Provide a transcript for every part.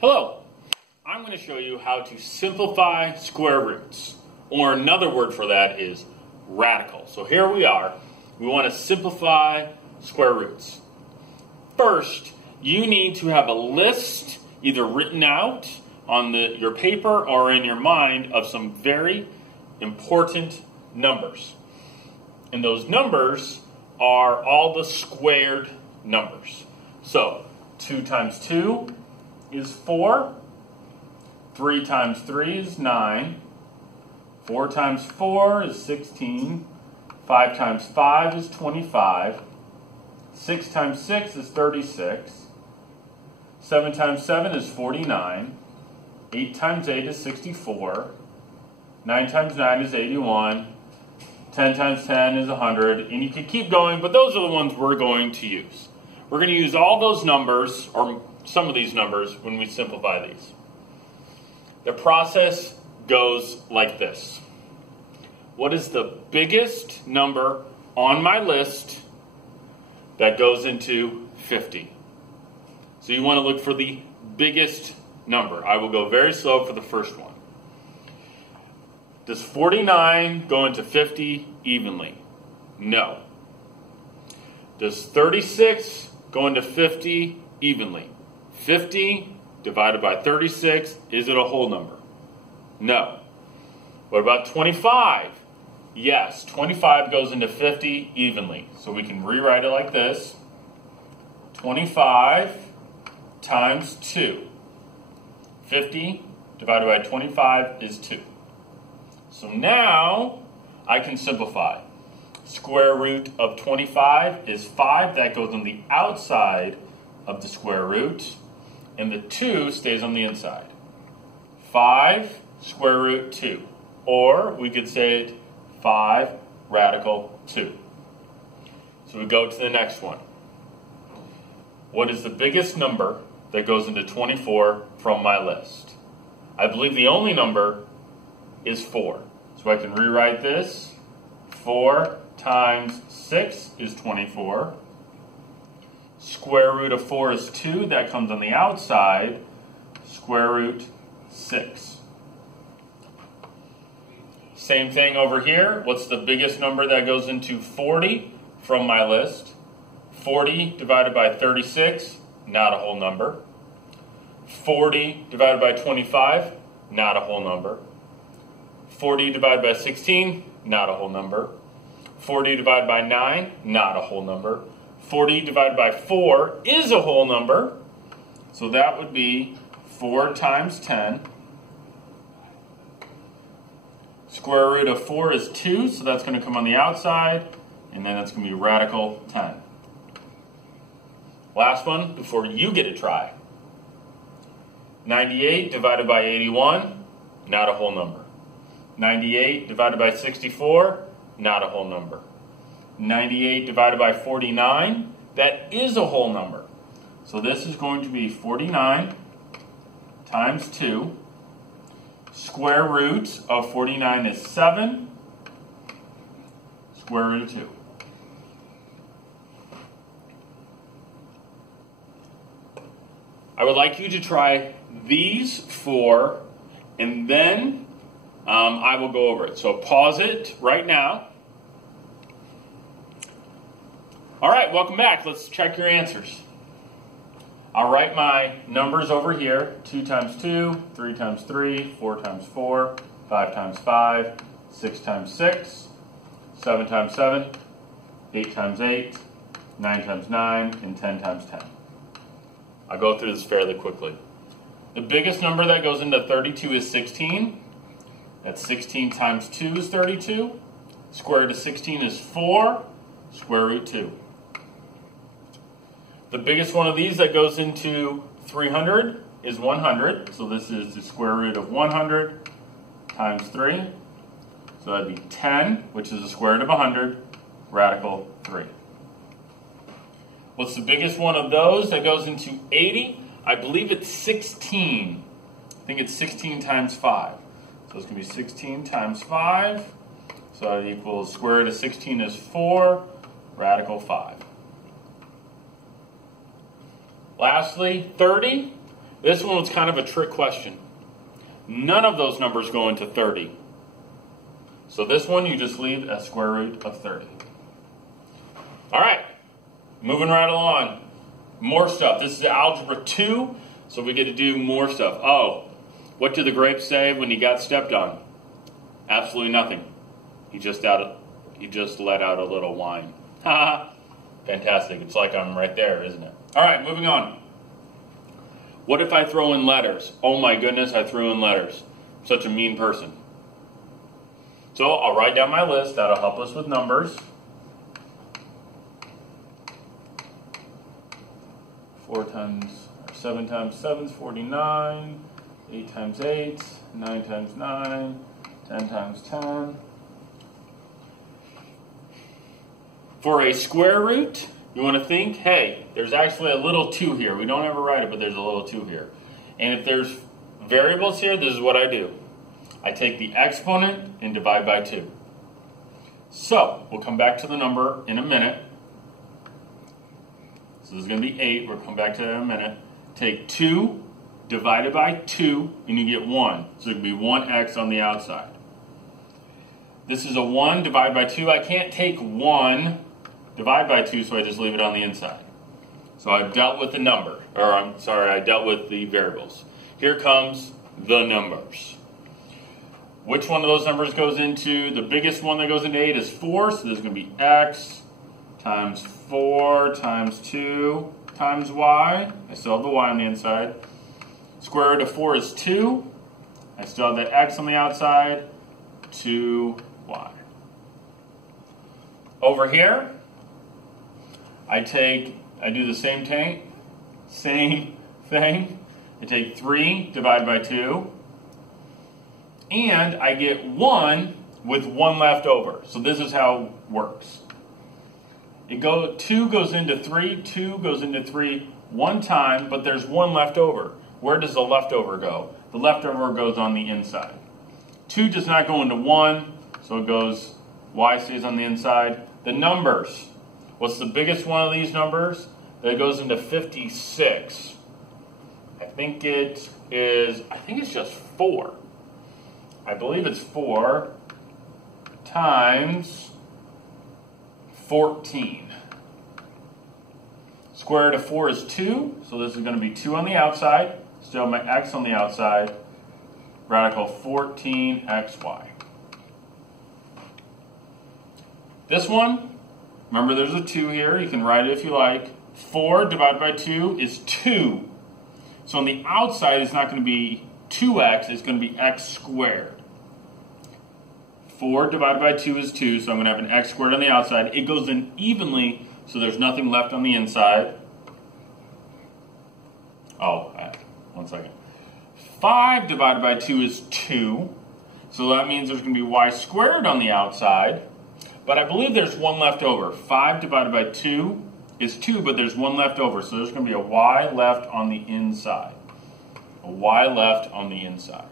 Hello, I'm going to show you how to simplify square roots, or another word for that is radical. So here we are. We want to simplify square roots. First, you need to have a list either written out on your paper or in your mind of some very important numbers. And those numbers are all the squared numbers. So 2 times 2 is 4, 3 times 3 is 9, 4 times 4 is 16, 5 times 5 is 25, 6 times 6 is 36, 7 times 7 is 49, 8 times 8 is 64, 9 times 9 is 81, 10 times 10 is 100, and you could keep going, but those are the ones we're going to use. We're going to use all those numbers, or some of these numbers, when we simplify these. The process goes like this. What is the biggest number on my list that goes into 50? So you want to look for the biggest number. I will go very slow for the first one. Does 49 go into 50 evenly? No. Does 36 go into 50 evenly? 50 divided by 36, is it a whole number? No. What about 25? Yes, 25 goes into 50 evenly. So we can rewrite it like this. 25 times 2. 50 divided by 25 is 2. So now I can simplify. Square root of 25 is 5. That goes on the outside of the square root. And the 2 stays on the inside. 5 square root 2. Or we could say it 5 radical 2. So we go to the next one. What is the biggest number that goes into 24 from my list? I believe the only number is 4. So I can rewrite this. 4 times 6 is 24. Square root of 4 is 2. That comes on the outside. Square root 6. Same thing over here. What's the biggest number that goes into 40 from my list? 40 divided by 36, not a whole number. 40 divided by 25, not a whole number. 40 divided by 16, not a whole number. 40 divided by 9, not a whole number. 40 divided by 4 is a whole number. So that would be 4 times 10. Square root of 4 is 2, so that's going to come on the outside. And then that's going to be radical 10. Last one before you get a try. 98 divided by 81, not a whole number. 98 divided by 64, not a whole number. 98 divided by 49, that is a whole number. So this is going to be 49 times 2. Square root of 49 is 7. Square root of 2. I would like you to try these 4, and then I will go over it. So pause it right now. All right, welcome back. Let's check your answers. I'll write my numbers over here. 2 times 2, 3 times 3, 4 times 4, 5 times 5, 6 times 6, 7 times 7, 8 times 8, 9 times 9, and 10 times 10. I'll go through this fairly quickly. The biggest number that goes into 32 is 16. That's 16 times 2 is 32. Square root of 16 is 4. Square root 2. The biggest one of these that goes into 300 is 100. So this is the square root of 100 times 3. So that'd be 10, which is the square root of 100, radical 3. What's the biggest one of those that goes into 80? I believe it's 16. I think it's 16 times 5. So it's going to be 16 times 5. So that equals square root of 16 is 4, radical 5. Lastly, 30. This one was kind of a trick question. None of those numbers go into 30. So this one you just leave as square root of 30. All right, moving right along. More stuff. This is Algebra 2, so we get to do more stuff. Oh, what did the grape say when he got stepped on? Absolutely nothing. He just let out a little whine. Fantastic. It's like I'm right there, isn't it? All right, moving on. What if I throw in letters? Oh my goodness, I threw in letters. I'm such a mean person. So I'll write down my list. That'll help us with numbers. 7 times 7 is 49. 8 times 8, 9 times 9, 10 times 10. For a square root, you want to think, hey, there's actually a little 2 here. We don't ever write it, but there's a little 2 here. And if there's variables here, this is what I do. I take the exponent and divide by 2. So, we'll come back to the number in a minute. So this is going to be 8. We'll come back to that in a minute. Take 2 divided by 2, and you get 1. So it can be 1x on the outside. This is a 1 divided by 2. I can't take 1 divide by 2, so I just leave it on the inside. So I've dealt with the number, or I'm sorry, I dealt with the variables. Here comes the numbers. Which one of those numbers goes into, the biggest one that goes into 8 is 4, so this is going to be x times 4 times 2 times y. I still have the y on the inside. Square root of 4 is 2. I still have the x on the outside, 2y. Over here, I do the same thing. I take 3 divided by 2, and I get 1 with 1 left over. So this is how it works. 2 goes into 3, 2 goes into 3 one time, but there's 1 left over. Where does the leftover go? The leftover goes on the inside. 2 does not go into 1, so it goes, y stays on the inside. The numbers. What's the biggest one of these numbers? That goes into 56. I think it's just 4. I believe it's 4 times 14. Square root of 4 is 2, so this is going to be 2 on the outside. Still my x on the outside. Radical 14xy. This one, remember there's a 2 here. You can write it if you like. 4 divided by 2 is 2. So on the outside, it's not going to be 2x. It's going to be x squared. 4 divided by 2 is 2, so I'm going to have an x squared on the outside. It goes in evenly, so there's nothing left on the inside. Oh, one second. 5 divided by 2 is 2, so that means there's going to be y squared on the outside, but I believe there's 1 left over. 5 divided by 2 is 2, but there's 1 left over, so there's going to be a y left on the inside. A y left on the inside.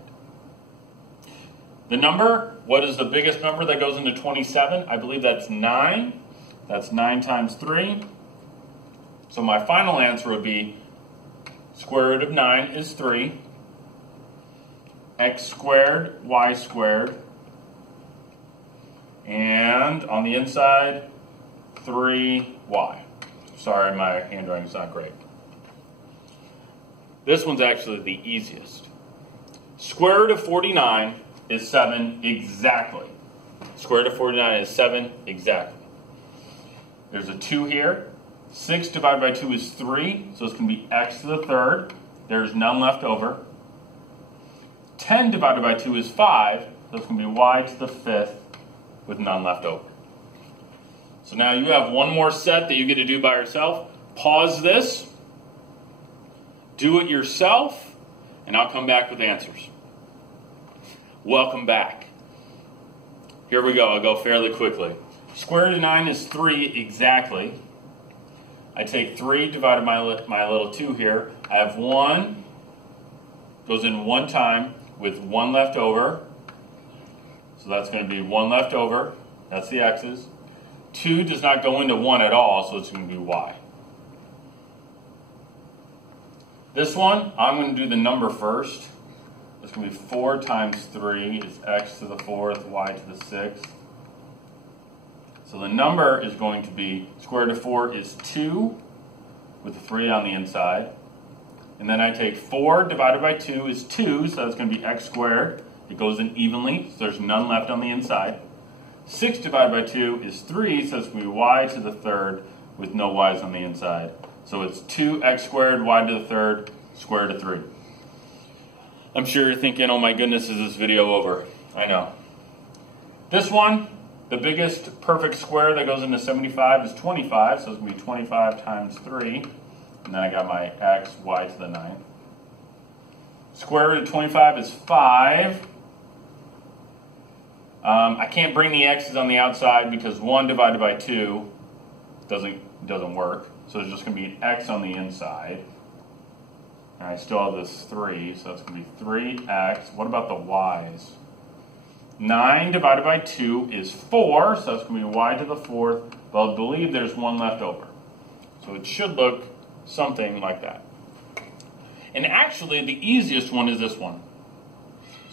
The number, what is the biggest number that goes into 27? I believe that's 9. That's 9 times 3. So my final answer would be square root of 9 is 3. X squared, y squared. And on the inside, 3y. Sorry, my handwriting is not great. This one's actually the easiest. Square root of 49 is 7 exactly. Square root of 49 is 7 exactly. There's a 2 here. 6 divided by 2 is 3, so it's going to be x to the third. There's none left over. 10 divided by 2 is 5, so it's going to be y to the fifth with none left over. So now you have one more set that you get to do by yourself. Pause this. Do it yourself, and I'll come back with answers. Welcome back. Here we go. I'll go fairly quickly. Square root of 9 is 3 exactly. I take 3 divided by my little 2 here. I have 1. Goes in one time with 1 left over. So that's going to be 1 left over. That's the x's. 2 does not go into 1 at all, so it's going to be y. This one, I'm going to do the number first. It's going to be 4 times 3 is x to the 4th, y to the 6th. So the number is going to be, square root of 4 is 2, with the 3 on the inside. And then I take 4 divided by 2 is 2, so that's going to be x squared. It goes in evenly, so there's none left on the inside. 6 divided by 2 is 3, so it's going to be y to the 3rd with no y's on the inside. So it's 2x squared, y to the 3rd, square root of 3. I'm sure you're thinking, oh my goodness, is this video over? I know. This one, the biggest perfect square that goes into 75 is 25, so it's going to be 25 times 3. And then I got my x, y to the 9th. Square root of 25 is 5. I can't bring the x's on the outside because 1 divided by 2 doesn't work. So there's just going to be an x on the inside. And I still have this 3, so that's going to be 3x. What about the y's? 9 divided by 2 is 4, so that's going to be y to the 4th. But I believe there's 1 left over. So it should look something like that. And actually, the easiest one is this one.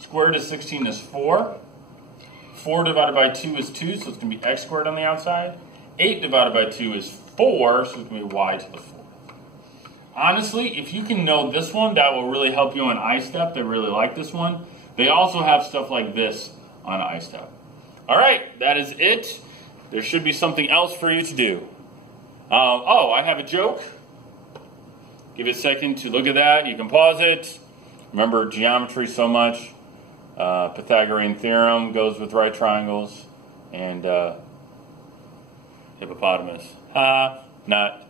Square root of 16 is 4. 4 divided by 2 is 2, so it's going to be x squared on the outside. 8 divided by 2 is 4, so it's going to be y to the 4th. Honestly, if you can know this one, that will really help you on iStep. They really like this one. They also have stuff like this on iStep. All right, that is it. There should be something else for you to do. Oh, I have a joke. Give it a second to look at that. You can pause it. Remember geometry so much. Pythagorean theorem goes with right triangles. And hippopotamus. Not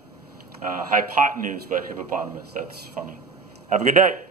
hypotenuse, but hippopotamus. That's funny. Have a good day.